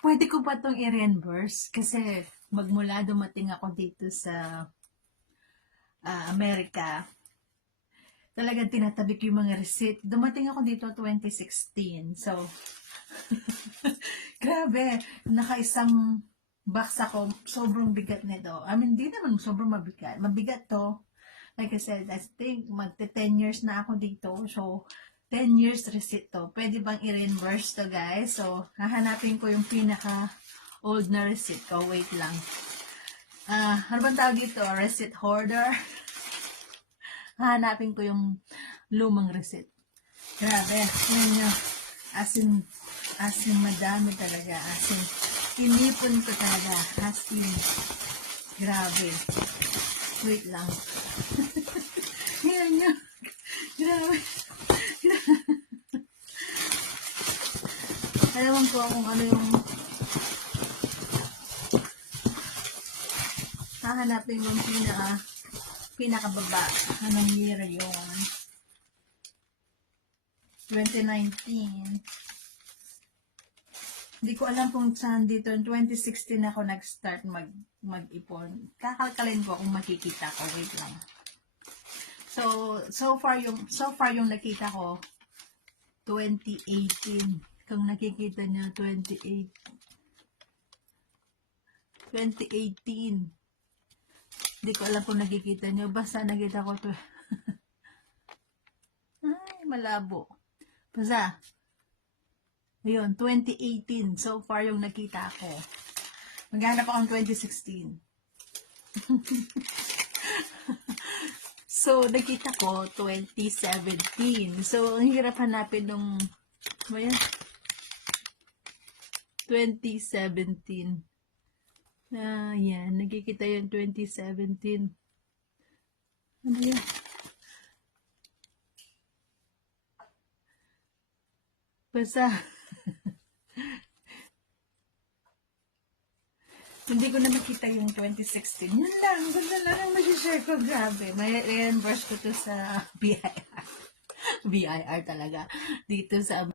pwede ko ba itong i-reimburse? Kasi magmula dumating ako dito sa ah, Amerika, talagang tinatabi ko yung mga receipt. Dumating ako dito 2016. So, grabe, naka-isang box ako. Sobrang bigat nito. I mean, di naman sobrang mabigat. Mabigat to. Like I said, I think magte 10 years na ako dito. So, 10 years receipt to. Pwede bang i-reimburse to, guys? So, hahanapin ko yung pinaka old na receipt ko. Wait lang. Ah, ano bang tawag dito? Receipt hoarder? Hahanapin ko yung lumang receipt. Grabe. Yun nyo. As in, as in, madami talaga. As in, inipon ko talaga. As in, grabe. Wait lang. Yan nyo. Grabe. Alam ko kung ano yung hahanapin yung pinaka pinakababa. Anong year yun? 2019. Hindi ko alam kung saan dito. In 2016 ako nag-start mag, mag-ipon. Kakalkalin ko kung makikita ko. Wait lang. So, so far yung, so far yung nakita ko, 2018. Kung nakikita niya, 28. 2018. Hindi ko alam kung nakikita niyo. Basta nakita ko to. Ay, malabo. Basta. Ayun, 2018. So far yung nakita ko. Maghanap ako ng 2016. so, nakita ko 2017. So, ang hirap hanapin nung ano yan? 2017. Ah, yan. Nagkikita yung 2017. Ano yan? Basta. Hindi ko na nakita yung 2016. Yun lang. Ganda lang ang masishare ko. Grabe. May reimburse ko to sa BIR. BIR talaga. Dito sa